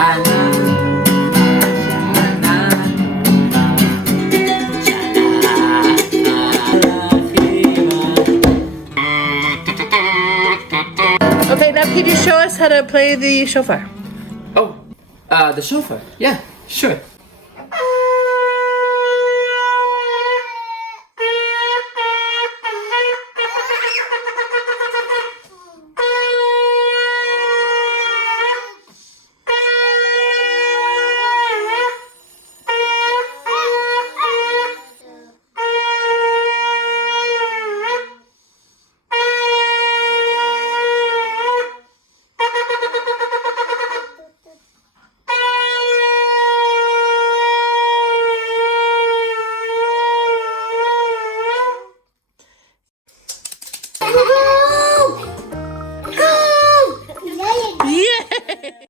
Okay, now could you show us how to play the shofar? Oh, the shofar. Yeah, sure.